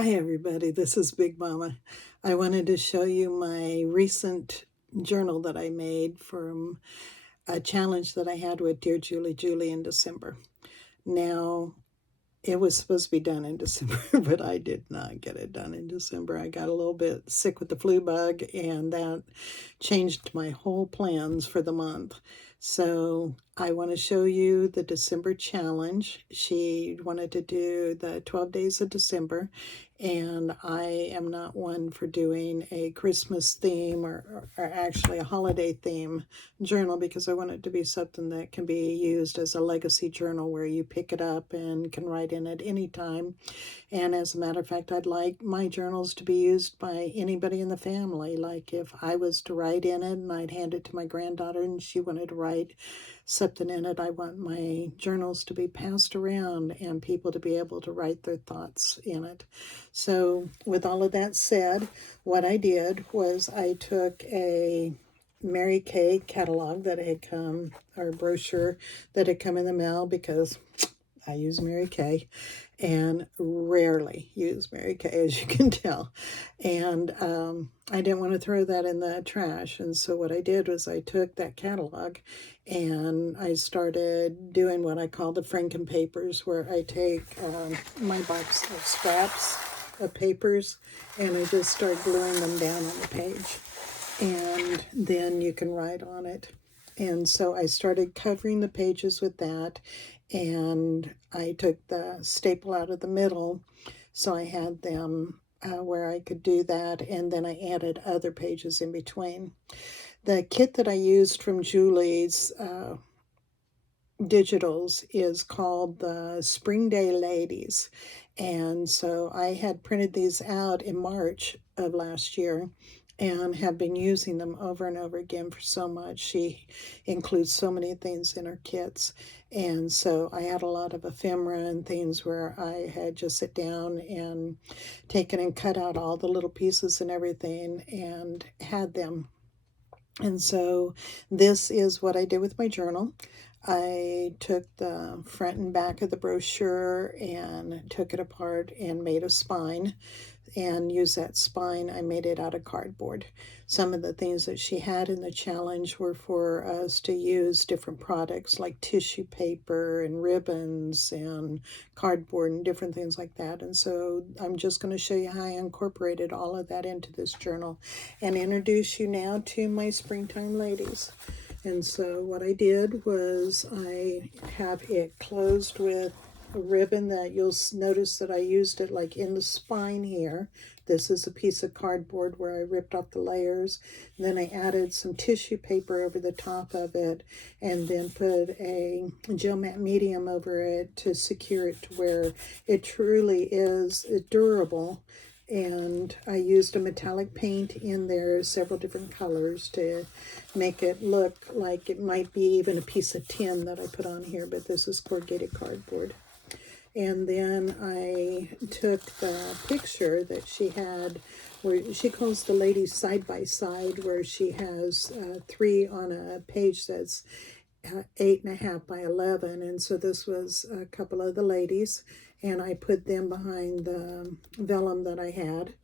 Hi everybody, this is Big Mama. I wanted to show you my recent journal that I made from a challenge that I had with Dear Julie in December. Now, it was supposed to be done in December, but I did not get it done in December. I got a little bit sick with the flu bug, and that changed my whole plans for the month. So I want to show you the December challenge. She wanted to do the 12 days of December, and I am not one for doing a Christmas theme or actually a holiday theme journal, because I want it to be something that can be used as a legacy journal where you pick it up and can write in it anytime. And as a matter of fact, I'd like my journals to be used by anybody in the family. Like if I was to write in it and I'd hand it to my granddaughter and she wanted to write something in it, I want my journals to be passed around and people to be able to write their thoughts in it. So with all of that said, what I did was I took a Mary Kay catalog that had come, or brochure that had come in the mail, because I use Mary Kay and rarely use Mary Kay, as you can tell. And I didn't want to throw that in the trash. And so what I did was I took that catalog and I started doing what I call the Franken papers, where I take my box of scraps of papers and I just start gluing them down on the page. And then you can write on it. And so I started covering the pages with that, and I took the staple out of the middle, so I had them where I could do that, and then I added other pages in between. The kit that I used from Julie's digitals is called the Spring Day Ladies, and so I had printed these out in March of last year and have been using them over and over again for so much. She includes so many things in her kits, and so I had a lot of ephemera and things where I had just sit down and taken and cut out all the little pieces and everything and had them. And so this is what I did with my journal. I took the front and back of the brochure and took it apart and made a spine, and used that spine. I made it out of cardboard. Some of the things that she had in the challenge were for us to use different products like tissue paper and ribbons and cardboard and different things like that. And so I'm just going to show you how I incorporated all of that into this journal and introduce you now to my springtime ladies. And so what I did was I have it closed with a ribbon that you'll notice that I used it like in the spine here. This is a piece of cardboard where I ripped off the layers. Then I added some tissue paper over the top of it and then put a gel matte medium over it to secure it to where it truly is durable. And I used a metallic paint in there, several different colors, to make it look like it might be even a piece of tin that I put on here, but this is corrugated cardboard. And then I took the picture that she had, where she calls the ladies side by side, where she has three on a page that's 8.5 by 11. And so this was a couple of the ladies, and I put them behind the vellum that I had.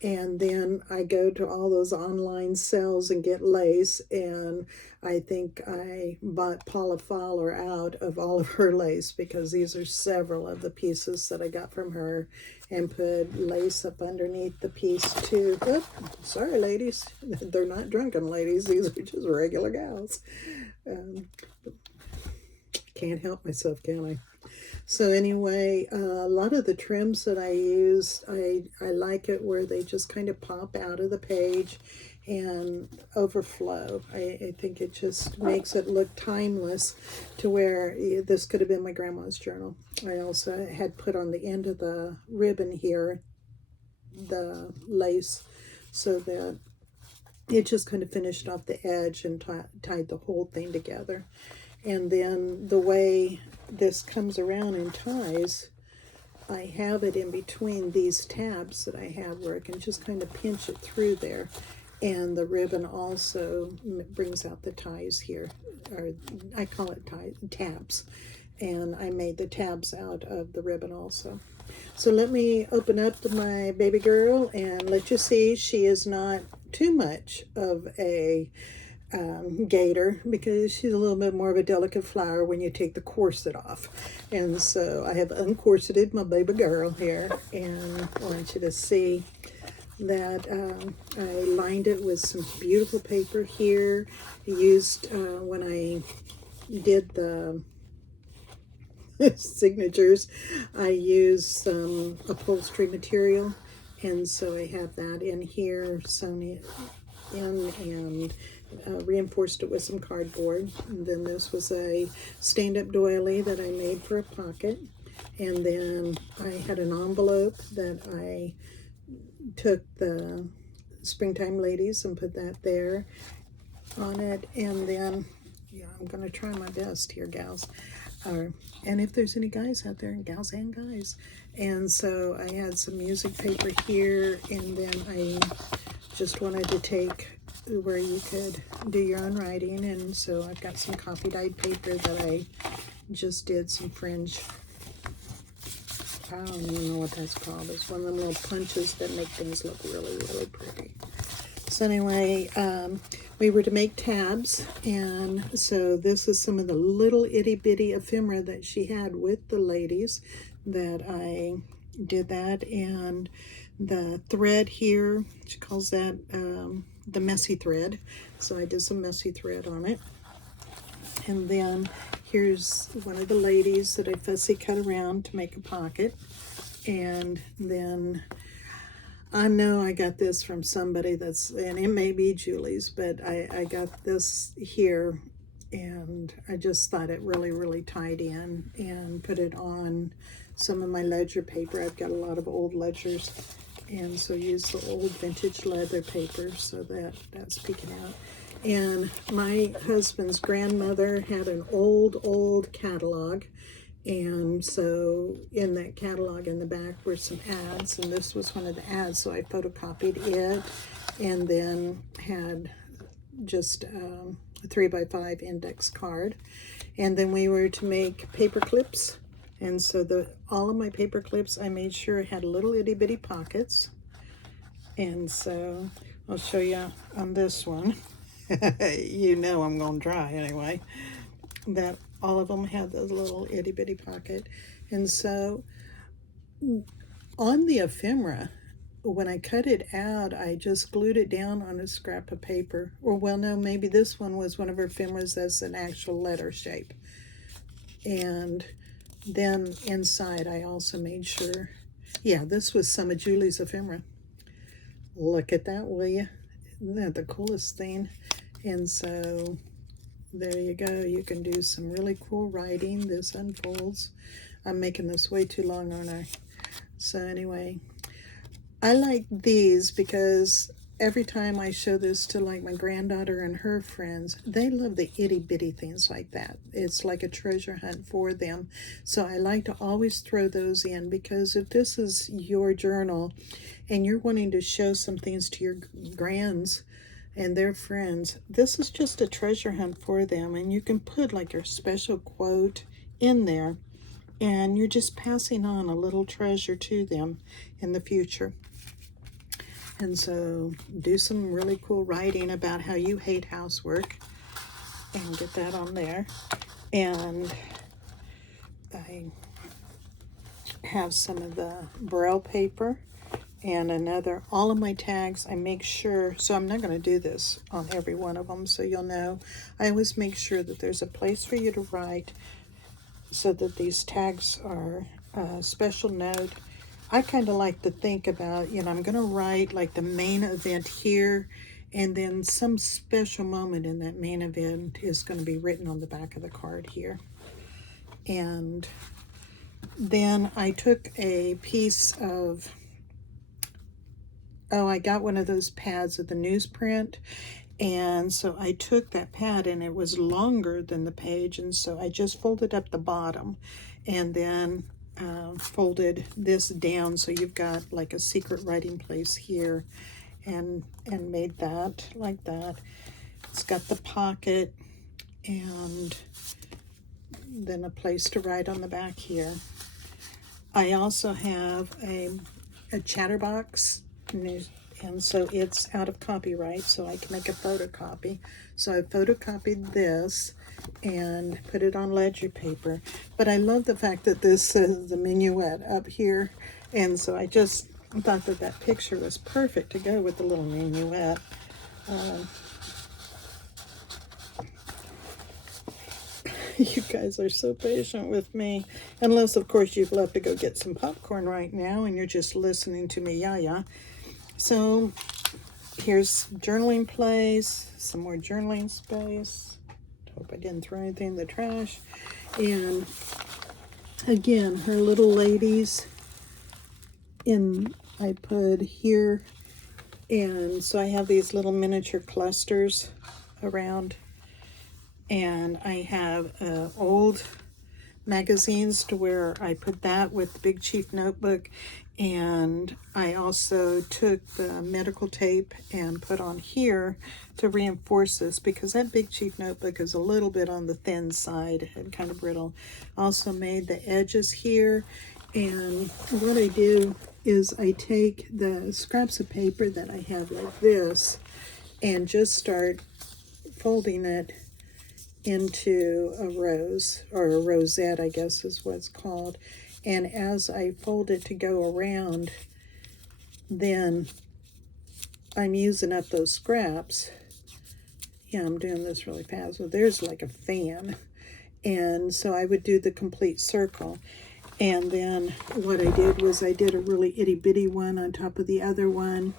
And then I go to all those online sales and get lace, and I think I bought Paula Fowler out of all of her lace, because these are several of the pieces that I got from her, and put lace up underneath the piece too. Oop, sorry ladies, they're not drunken ladies, these are just regular gals. Can't help myself, can I? So anyway, a lot of the trims that I use, I like it where they just kind of pop out of the page and overflow. I think it just makes it look timeless, to where this could have been my grandma's journal. I also had put on the end of the ribbon here the lace, so that it just kind of finished off the edge and tied the whole thing together. And then the way this comes around and ties, I have it in between these tabs that I have, where I can just kind of pinch it through there. And the ribbon also brings out the ties here, or I call it tabs. And I made the tabs out of the ribbon also. So let me open up my baby girl and let you see she is not too much of a gator, because she's a little bit more of a delicate flower when you take the corset off. And so I have uncorseted my baby girl here, and I want you to see that I lined it with some beautiful paper here. I used, when I did the signatures, I used some upholstery material, and so I have that in here sewn in, and reinforced it with some cardboard. And then this was a stand-up doily that I made for a pocket, and then I had an envelope that I took the Springtime Ladies and put that there on it. And then, yeah, I'm gonna try my best here, gals. And if there's any guys out there, gals and guys. And so I had some music paper here, and then I just wanted to take where you could do your own writing, and so I've got some coffee dyed paper that I just did some fringe. I don't even know what that's called. It's one of them little punches that make things look really, really pretty. So anyway, we were to make tabs, and so this is some of the little itty bitty ephemera that she had with the ladies that I did that. And the thread here, she calls that the messy thread, so I did some messy thread on it. And then here's one of the ladies that I fussy cut around to make a pocket. And then I know I got this from somebody that's, and it may be Julie's, but I got this here, and I just thought it really, really tied in, and put it on some of my ledger paper. I've got a lot of old ledgers, and so use the old vintage leather paper, so that's peeking out. And my husband's grandmother had an old catalog, and so in that catalog in the back were some ads, and this was one of the ads, so I photocopied it, and then had just a 3x5 index card. And then we were to make paper clips, and so all of my paper clips, I made sure had little itty bitty pockets. And so I'll show you on this one. You know I'm gonna try anyway, that all of them had those little itty bitty pocket. And so on the ephemera, when I cut it out, I just glued it down on a scrap of paper. Or, well, no, maybe this one was one of her ephemeras that's an actual letter shape. And then inside I also made sure, yeah, this was some of Julie's ephemera. Look at that, will you? Isn't that the coolest thing? And so there you go. You can do some really cool writing. This unfolds. I'm making this way too long, aren't I? So anyway, I like these because every time I show this to like my granddaughter and her friends, they love the itty bitty things like that. It's like a treasure hunt for them. So I like to always throw those in, because if this is your journal and you're wanting to show some things to your grands and their friends, this is just a treasure hunt for them. And you can put like your special quote in there, and you're just passing on a little treasure to them in the future. And so do some really cool writing about how you hate housework and get that on there. And I have some of the Braille paper and another, all of my tags, I make sure, so I'm not going to do this on every one of them, so you'll know. I always make sure that there's a place for you to write, so that these tags are a special note. I kind of like to think about, I'm going to write like the main event here, and then some special moment in that main event is going to be written on the back of the card here. And then I took a piece of, I got one of those pads of the newsprint, and so I took that pad, and it was longer than the page, and so I just folded up the bottom, and then folded this down, so you've got like a secret writing place here, and made that like that. It's got the pocket, and then a place to write on the back here. I also have a Chatterbox, and so it's out of copyright, so I can make a photocopy. So I photocopied this and put it on ledger paper. But I love the fact that this says the minuet up here, and so I just thought that that picture was perfect to go with the little minuet. You guys are so patient with me. Unless, of course, you've left to go get some popcorn right now and you're just listening to me yah-yah. So here's journaling place, some more journaling space. Hope I didn't throw anything in the trash. And again, her little ladies I put here. And so I have these little miniature clusters around. And I have old magazines to where I put that with the Big Chief notebook, and I also took the medical tape and put on here to reinforce this, because that Big Chief notebook is a little bit on the thin side and kind of brittle. Also made the edges here, and what I do is I take the scraps of paper that I have like this and just start folding it into a rose, or a rosette, I guess is what it's called. And as I fold it to go around, then I'm using up those scraps. Yeah, I'm doing this really fast. So there's like a fan. And so I would do the complete circle. And then what I did was I did a really itty bitty one on top of the other one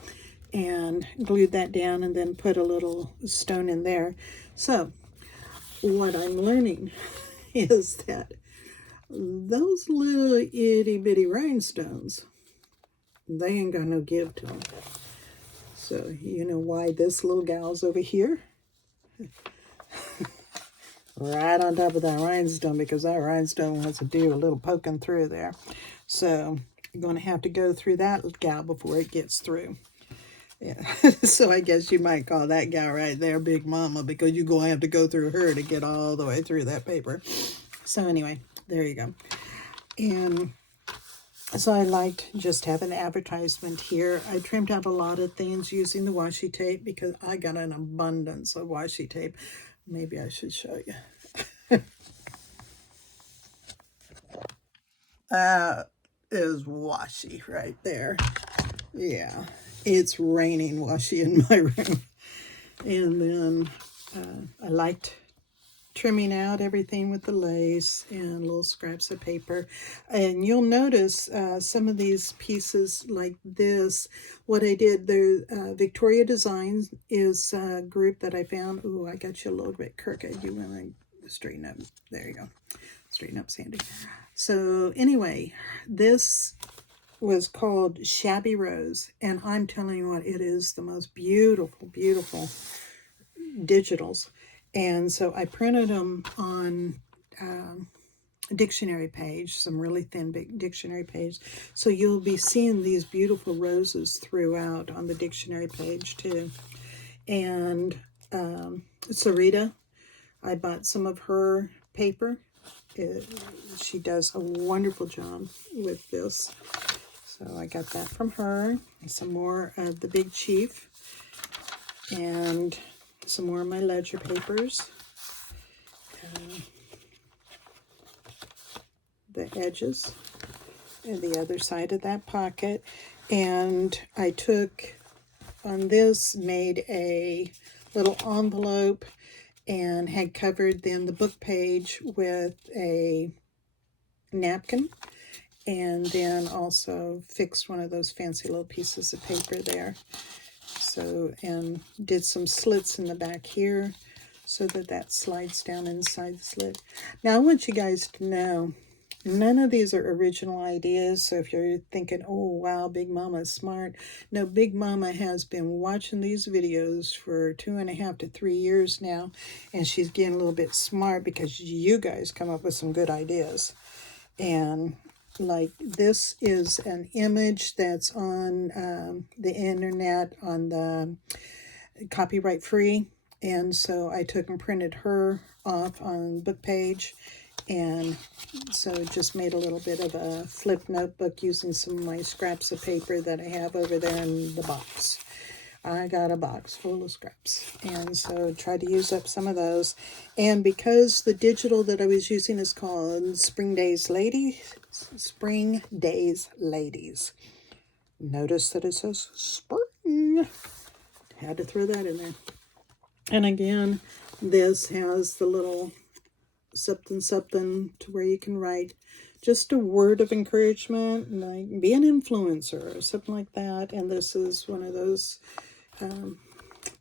and glued that down and then put a little stone in there. So what I'm learning is that those little itty bitty rhinestones, they ain't got no give to them. So you know why this little gal's over here? Right on top of that rhinestone, because that rhinestone wants to do a little poking through there. So you're going to have to go through that gal before it gets through. Yeah. So I guess you might call that gal right there Big Mama, because you're going to have to go through her to get all the way through that paper. So anyway, there you go. And so I liked just having the advertisement here. I trimmed out a lot of things using the washi tape because I got an abundance of washi tape. Maybe I should show you. That is washi right there. Yeah, it's raining washi in my room. And then I liked trimming out everything with the lace and little scraps of paper. And you'll notice some of these pieces like this, what I did, the Victoria Designs is a group that I found. Ooh, I got you a little bit crooked. You want to straighten up. There you go. Straighten up, Sandy. So anyway, this was called Shabby Rose, and I'm telling you what, it is the most beautiful, beautiful digitals. And so I printed them on a dictionary page, some really thin big dictionary page. So you'll be seeing these beautiful roses throughout on the dictionary page too. And Sarita, I bought some of her paper. She does a wonderful job with this. So I got that from her. Some more of the Big Chief. And some more of my ledger papers. The edges and the other side of that pocket. And I took on this, made a little envelope and had covered then the book page with a napkin, and then also fixed one of those fancy little pieces of paper there. So, and did some slits in the back here so that that slides down inside the slit. Now I want you guys to know, none of these are original ideas. So if you're thinking, oh wow, Big Mama is smart. No, Big Mama has been watching these videos for 2.5 to 3 years now, and she's getting a little bit smart because you guys come up with some good ideas. And like this is an image that's on the internet on the copyright free, and so I took and printed her off on book page And so just made a little bit of a flip notebook using some of my scraps of paper that I have over there in the box. I got a box full of scraps, and so tried to use up some of those. And because the digital that I was using is called Spring Days Ladies, notice that it says spring. Had to throw that in there. And again, this has the little something to where you can write just a word of encouragement, like be an influencer or something like that. And this is one of those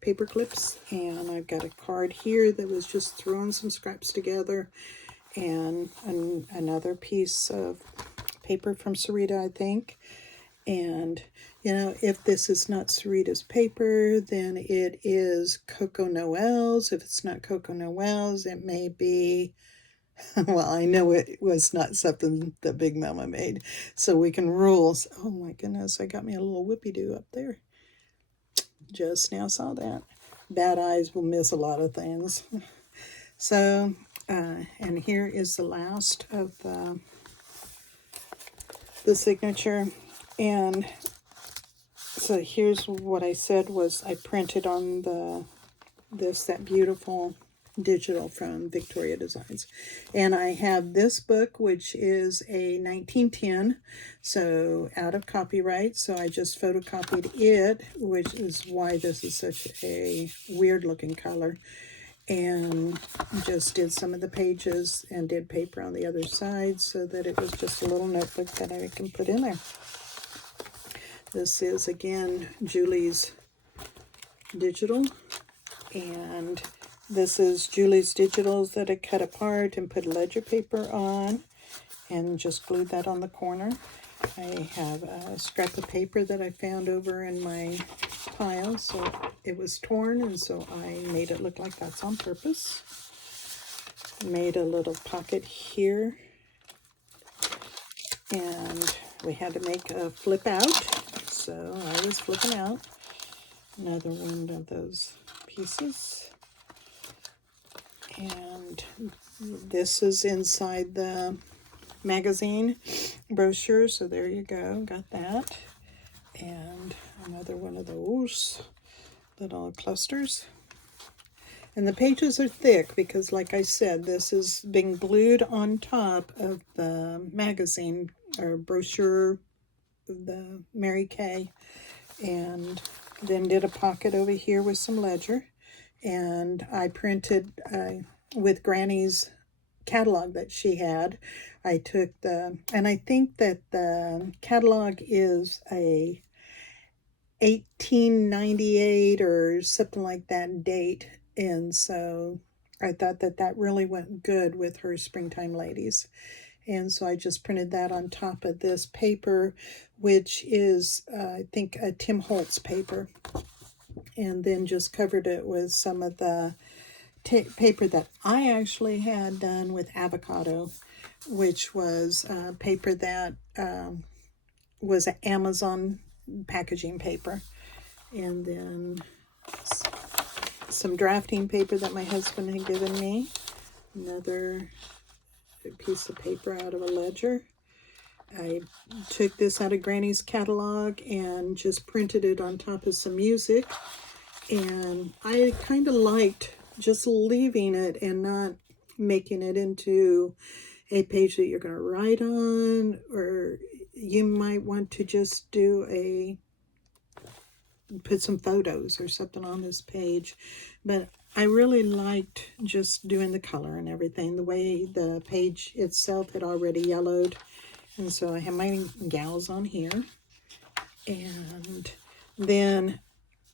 paper clips, and I've got a card here that was just throwing some scraps together, and another piece of paper from Sarita, I think. And you know, if this is not Sarita's paper, then it is Coco Noel's. If it's not Coco Noel's, it may be well, I know it was not something that Big Mama made, so we can rule. Oh my goodness, I got me a little whoopie-doo up there. Just now saw that. Bad eyes will miss a lot of things. So, and here is the last of the signature. And so here's what I said was I printed on that beautiful digital from Victoria Designs. And I have this book, which is a 1910, so out of copyright. So I just photocopied it, which is why this is such a weird looking color. And just did some of the pages and did paper on the other side so that it was just a little notebook that I can put in there. This is, again, Julie's digital. And this is Julie's digitals that I cut apart and put ledger paper on and just glued that on the corner. I have a scrap of paper that I found over in my pile, so it was torn, and so I made it look like that's on purpose. Made a little pocket here, and we had to make a flip out, so I was flipping out another one of those pieces. And this is inside the magazine brochure, so there you go, got that. And another one of those little clusters. And the pages are thick because, like I said, this is being glued on top of the magazine or brochure of the Mary Kay. And then did a pocket over here with some ledger. And I printed with Granny's catalog that she had. I took and I think that the catalog is a 1898 or something like that date. And so I thought that really went good with her Springtime Ladies. And so I just printed that on top of this paper, which is, I think, a Tim Holtz paper. And then just covered it with some of the paper that I actually had done with avocado, which was paper that was an Amazon packaging paper. And then some drafting paper that my husband had given me. Another piece of paper out of a ledger. I took this out of Granny's catalog and just printed it on top of some music. And I kind of liked just leaving it and not making it into a page that you're going to write on, or you might want to just put some photos or something on this page. But I really liked just doing the color and everything, the way the page itself had already yellowed. And so I have my gals on here. And then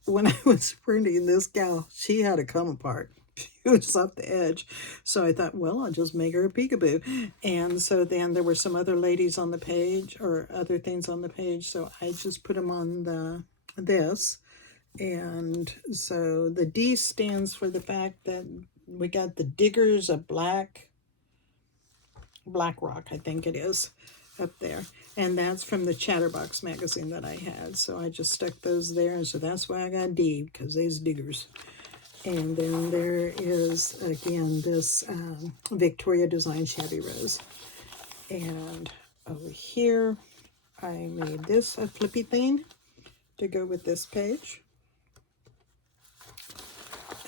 when I was printing this gal, she had to come apart. She was off the edge. So I thought, well, I'll just make her a peekaboo. And so then there were some other ladies on the page, or other things on the page. So I just put them on this. And so the D stands for the fact that we got the Diggers of Black Rock, I think it is, up there. And that's from the Chatterbox magazine that I had. So I just stuck those there. And so that's why I got D, because they's diggers. And then there is, again, this Victoria Design Shabby Rose. And over here, I made this a flippy thing to go with this page.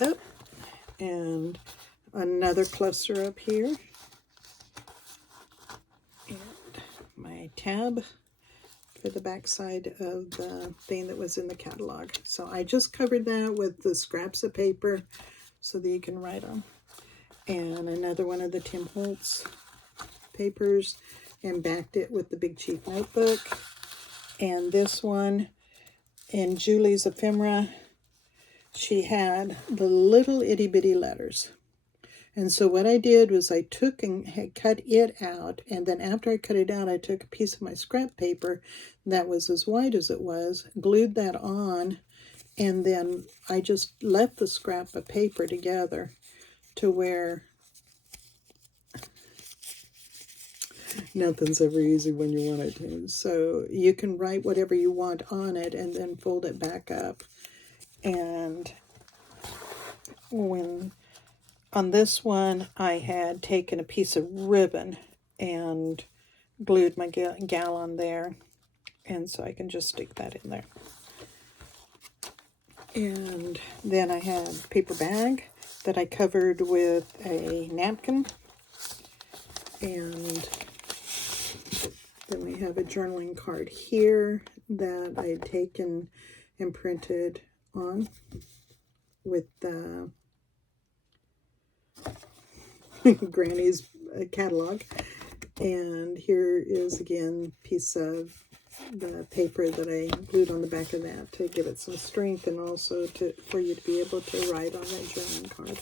Up. And another cluster up here. And my tab for the back side of the thing that was in the catalog. So I just covered that with the scraps of paper so that you can write on. And another one of the Tim Holtz papers, and backed it with the Big Chief notebook. And this one in Julie's ephemera, she had the little itty bitty letters. And so what I did was I took and had cut it out, and then after I cut it out, I took a piece of my scrap paper that was as wide as it was, glued that on, and then I just left the scrap of paper together to where nothing's ever easy when you want it to. So you can write whatever you want on it and then fold it back up. And when on this one, I had taken a piece of ribbon and glued my gal on there. And so I can just stick that in there. And then I had a paper bag that I covered with a napkin. And then we have a journaling card here that I had taken and printed on with Granny's catalog. And here is again a piece of the paper that I glued on the back of that to give it some strength, and also for you to be able to write on that journaling card.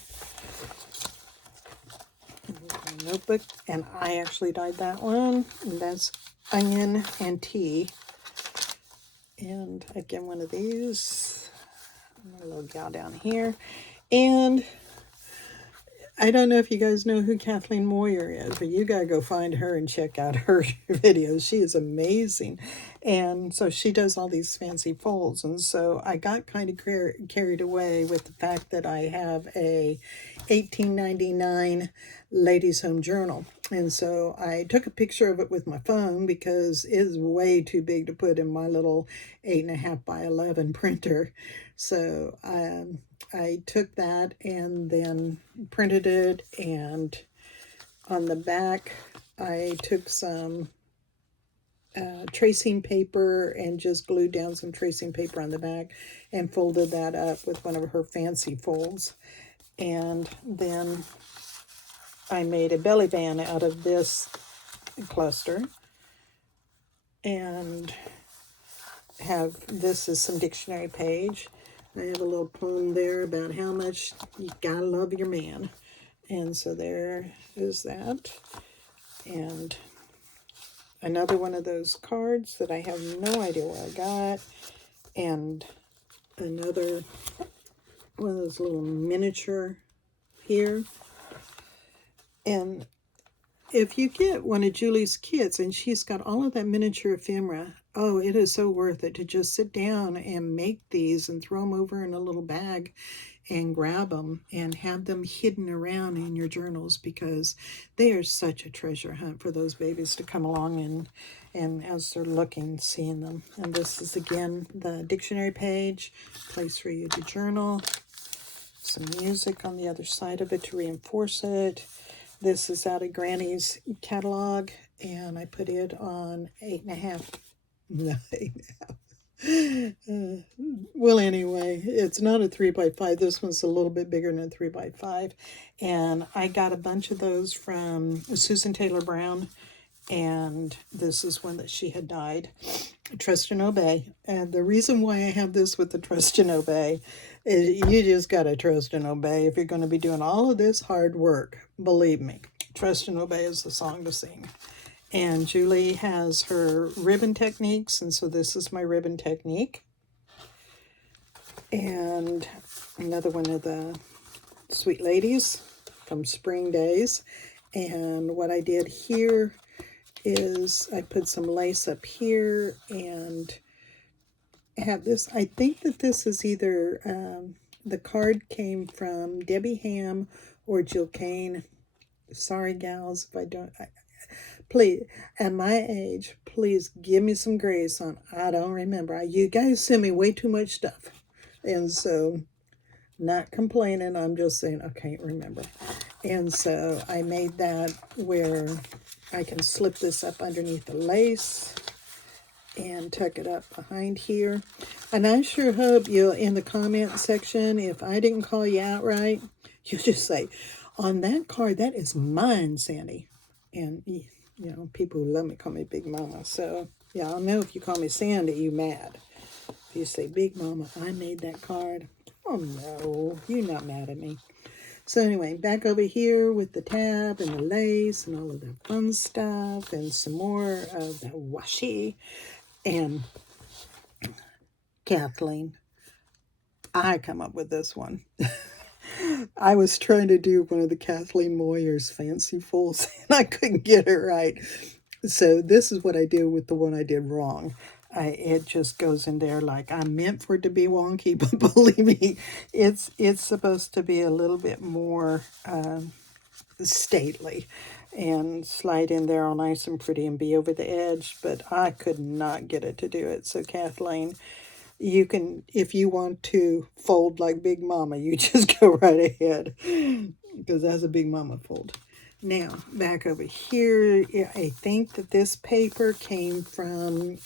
And a notebook, and I actually dyed that one, and that's onion and tea. And again, one of these, a little gal down here. And I don't know if you guys know who Kathleen Moyer is, but you gotta go find her and check out her videos. She is amazing. And so she does all these fancy folds. And so I got kind of carried away with the fact that I have a 1899 Ladies Home Journal. And so I took a picture of it with my phone because it's way too big to put in my little 8.5 by 11 printer. So I took that and then printed it, and on the back I took some tracing paper and just glued down some tracing paper on the back and folded that up with one of her fancy folds. And then I made a belly band out of this cluster, and have this is some dictionary page. I have a little poem there about how much you gotta love your man. And so there is that. And another one of those cards that I have no idea where I got. And another one of those little miniature here. And if you get one of Julie's kits and she's got all of that miniature ephemera, oh, it is so worth it to just sit down and make these and throw them over in a little bag and grab them and have them hidden around in your journals, because they are such a treasure hunt for those babies to come along and as they're looking, seeing them. And this is again the dictionary page, place for you to journal. Some music on the other side of it to reinforce it. This is out of Granny's catalog, and I put it on 8.5. No, 8.5. Well, anyway, it's not a 3x5. This one's a little bit bigger than a 3x5. And I got a bunch of those from Susan Taylor Brown, and this is one that she had dyed. Trust and Obey. And the reason why I have this with the Trust and Obey is you just got to trust and obey if you're going to be doing all of this hard work. Believe me, Trust and Obey is the song to sing. And Julie has her ribbon techniques, and so this is my ribbon technique. And another one of the Sweet Ladies from Spring Days. And what I did here is I put some lace up here and have this. I think that this is either the card came from Debbie Ham or Jill Kane. Sorry, gals, if I don't. Please, at my age, please give me some grace on. I don't remember. You guys send me way too much stuff, and so not complaining. I'm just saying I can't remember. And so I made that where I can slip this up underneath the lace and tuck it up behind here. And I sure hope you'll, in the comment section, if I didn't call you out right, you just say, on that card, that is mine, Sandy. And, you know, people who love me call me Big Mama. So, yeah, I'll know if you call me Sandy, you mad. If you say, Big Mama, I made that card. Oh, no, you're not mad at me. So anyway, back over here with the tab and the lace and all of the fun stuff and some more of the washi. And Kathleen, I come up with this one. I was trying to do one of the Kathleen Moyer's fancy fools, and I couldn't get it right. So this is what I did with the one I did wrong. It just goes in there like I meant for it to be wonky, but believe me, it's supposed to be a little bit more stately and slide in there all nice and pretty and be over the edge, but I could not get it to do it. So Kathleen, you can, if you want to fold like Big Mama, you just go right ahead, because that's a Big Mama fold. Now, back over here, I think that this paper came from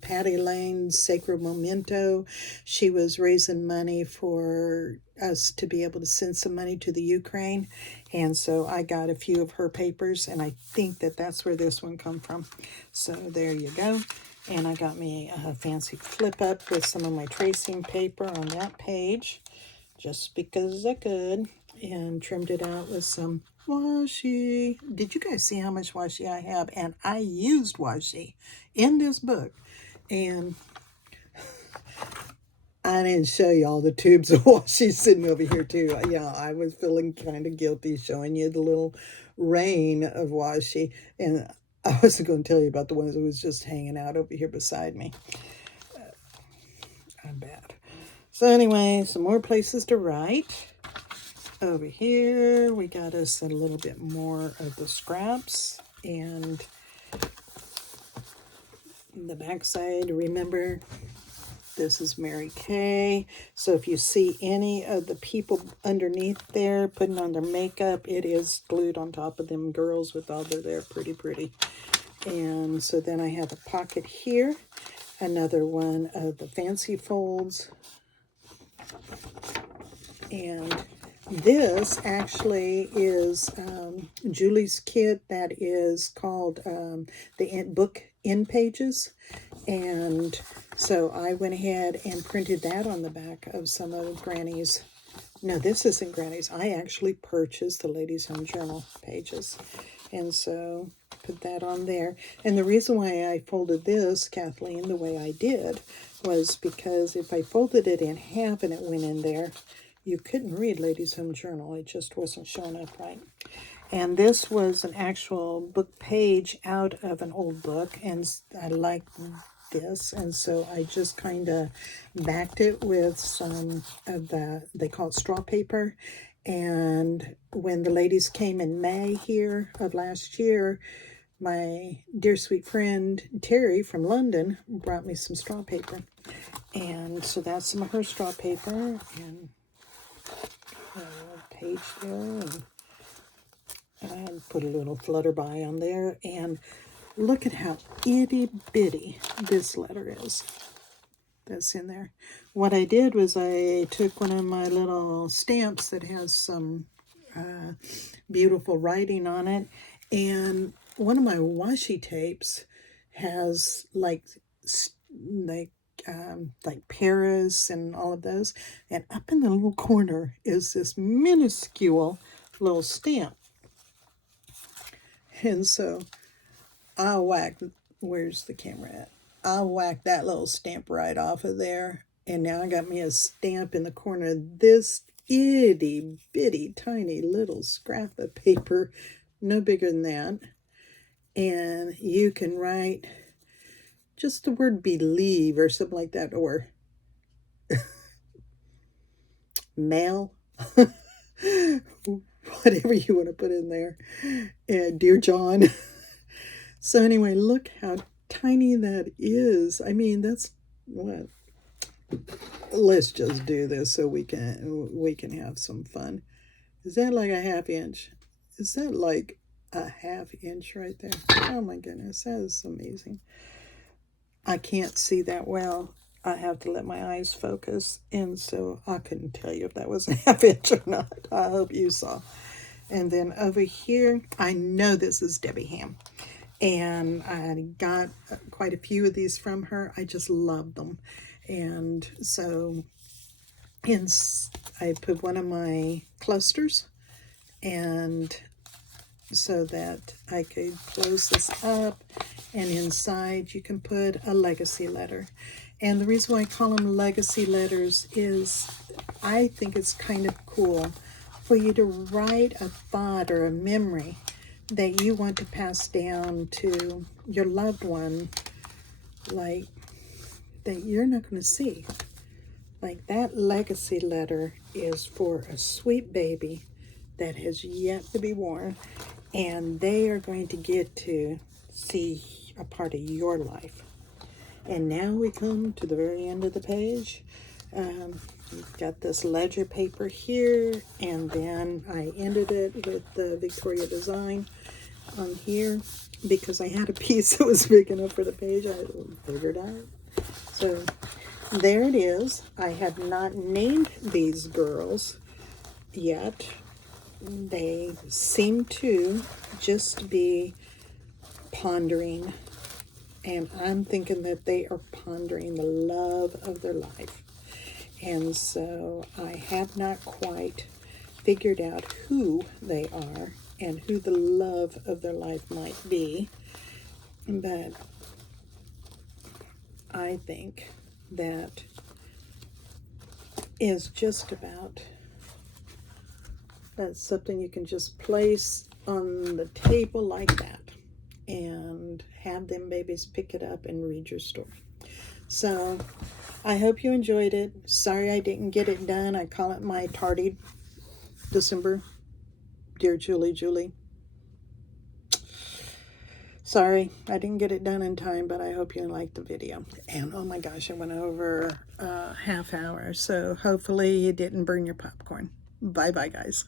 Patty Lane's Sacred Memento. She was raising money for us to be able to send some money to the Ukraine. And so I got a few of her papers, and I think that that's where this one come from. So there you go. And I got me a fancy flip up with some of my tracing paper on that page, just because I could, and trimmed it out with some washi. Did you guys see how much washi I have? And I used washi in this book. And I didn't show you all the tubes of washi sitting over here too. Yeah, I was feeling kind of guilty showing you the little rain of washi. And I wasn't going to tell you about the ones that was just hanging out over here beside me. I'm bad. So anyway, some more places to write. Over here, we got us a little bit more of the scraps, and the back side, remember, this is Mary Kay. So if you see any of the people underneath there putting on their makeup, it is glued on top of them girls with all their pretty. And so then I have a pocket here, another one of the fancy folds, and this actually is Julie's kit that is called the book end pages. And so I went ahead and printed that on the back of some of Granny's. No, this isn't Granny's. I actually purchased the Ladies Home Journal pages. And so put that on there. And the reason why I folded this, Kathleen, the way I did was because if I folded it in half and it went in there, you couldn't read Ladies Home Journal. It just wasn't showing up right. And this was an actual book page out of an old book, and I like this, and so I just kind of backed it with some of they call it straw paper. And when the ladies came in May here of last year, my dear sweet friend Terry from London brought me some straw paper. And so that's some of her straw paper, and page there, and I put a little Flutterby on there, and look at how itty bitty this letter is that's in there. What I did was I took one of my little stamps that has some beautiful writing on it, and one of my washi tapes has like Paris and all of those, and up in the little corner is this minuscule little stamp. And so I whacked, where's the camera at? I whacked that little stamp right off of there, and now I got me a stamp in the corner of this itty bitty tiny little scrap of paper, no bigger than that. And you can write just the word believe or something like that, or Mel, whatever you want to put in there, and Dear John. So anyway, look how tiny that is. I mean, that's what. Let's just do this so we can have some fun. Is that like a half inch? Is that like a half inch right there? Oh my goodness, that is amazing. I can't see that well. I have to let my eyes focus, and so I couldn't tell you if that was a half inch or not. I hope you saw. And then over here, I know this is Debbie Ham, and I got quite a few of these from her. I just love them. And so I put one of my clusters, and so that I could close this up, and inside you can put a legacy letter. And the reason why I call them legacy letters is I think it's kind of cool for you to write a thought or a memory that you want to pass down to your loved one, like that you're not going to see. Like that legacy letter is for a sweet baby that has yet to be born, and they are going to get to see a part of your life. And now we come to the very end of the page. We've got this ledger paper here, and then I ended it with the Victoria design on here because I had a piece that was big enough for the page. I figured out. So there it is. I have not named these girls yet. They seem to just be pondering, and I'm thinking that they are pondering the love of their life. And so I have not quite figured out who they are and who the love of their life might be, but I think that is just about, that's something you can just place on the table like that and have them babies pick it up and read your story. So I hope you enjoyed it. Sorry I didn't get it done. I call it my tardy December. Dear Julie. Sorry, I didn't get it done in time, but I hope you liked the video. And oh my gosh, I went over a half hour, so hopefully you didn't burn your popcorn. Bye-bye, guys.